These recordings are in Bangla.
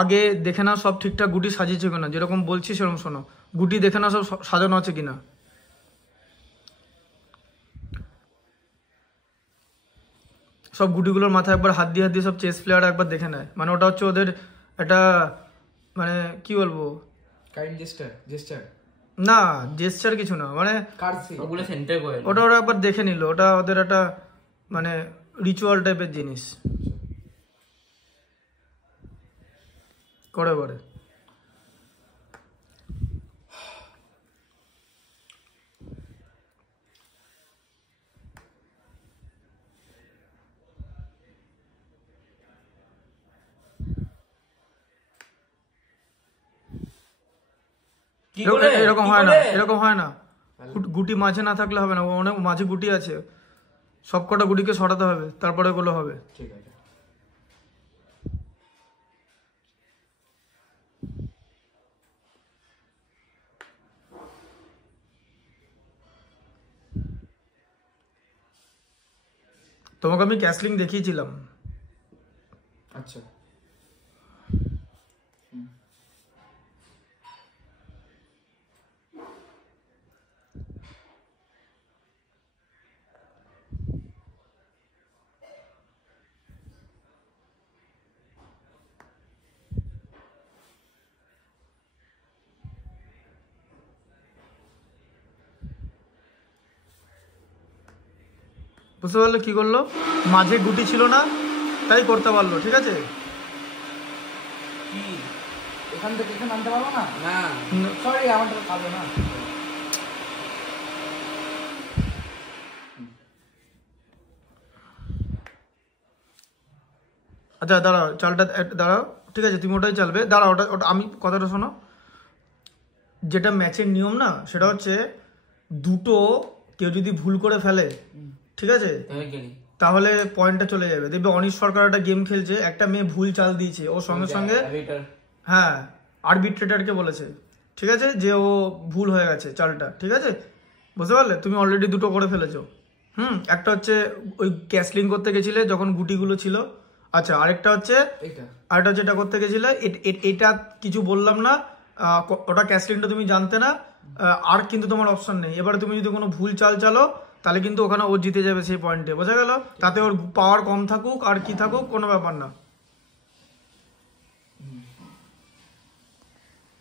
আগে দেখে নাও সব ঠিকঠাক গুটি সাজিয়েছে কিনা, যেরকম বলছি সেরকম শোনো। গুটি দেখে নাও সব সাজানো আছে কিনা। সব গুটিগুলোর মাথায় একবার হাত দিয়ে সব চেস প্লেয়ার একবার দেখে নেয়, মানে ওটা হচ্ছে ওদের একটা, মানে কি বলবো, কাইন্ড জেস্টার না জেস্চার কিছু না, মানে ওটা ওরা একবার দেখে নিল, ওটা ওদের একটা মানে রিচুয়াল টাইপের জিনিস করে করে। এরকম হয় না, এরকম হয় না, গুটি মাঝে না থাকলে হবে না, অনেক মাঝে গুটি আছে, সব কটা গুটিকে সরাতে হবে, তারপরে এগুলো হবে। ঠিক আছে। তোমাকে আমি ক্যাসলিং দেখিয়েছিলাম। আচ্ছা বুঝতে পারলে কি করলো, মাঝে গুটি ছিল না তাই করতে পারলো, ঠিক আছে। কি এখান থেকে এখানে আনতে পারবো না? না সরি, আমারটা খাবো না। আচ্ছা দাঁড়াও, চালটা দাঁড়াও, ঠিক আছে তুমি ওটাই চালবে, দাঁড়াও, ওটা ওটা আমি কথাটা শোনো। যেটা ম্যাচের নিয়ম না, সেটা হচ্ছে দুটো কেউ যদি ভুল করে ফেলে, ঠিক আছে, তাহলে পয়েন্টটা চলে যাবে। দেখবে অনিশ সরকার একটা গেম খেলছে, একটা মেয়ে ভুল চাল দিয়েছে, ও সঙ্গে সঙ্গে হ্যাঁ আরবিট্রেটারকে বলেছে, ঠিক আছে, যে ও ভুল হয়ে গেছে চালটা, ঠিক আছে, বুঝতে পারলে। তুমি অলরেডি দুটো করে ফেলেছো। একটা হচ্ছে ওই ক্যাসলিং করতে গেছিলে যখন গুটিগুলো ছিল, আচ্ছা, আরেকটা হচ্ছে এটা করতে গেছিলে, এটা কিছু বললাম না, ওটা ক্যাসলিংটা তুমি জানতে না, আর কিন্তু তোমার অপশন নেই। এবারে তুমি যদি কোনো ভুল চাল চালো তাহলে কিন্তু ওখানে ও জিতে যাবে সেই পয়েন্টে, বোঝা গেল। তাতে ওর পাওয়ার কম থাকুক আর কি থাকুক কোনো ব্যাপার না,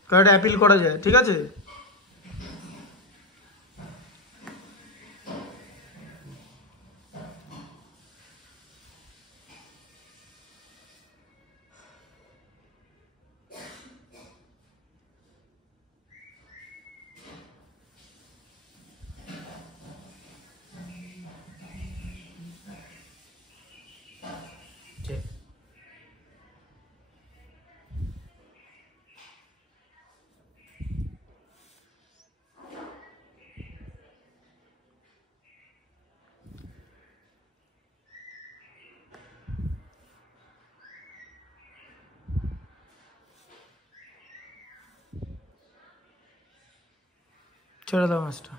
কারণ এটা অ্যাপিল করা যায়, ঠিক আছে। ছেড়ে দাও ম্যাচটা।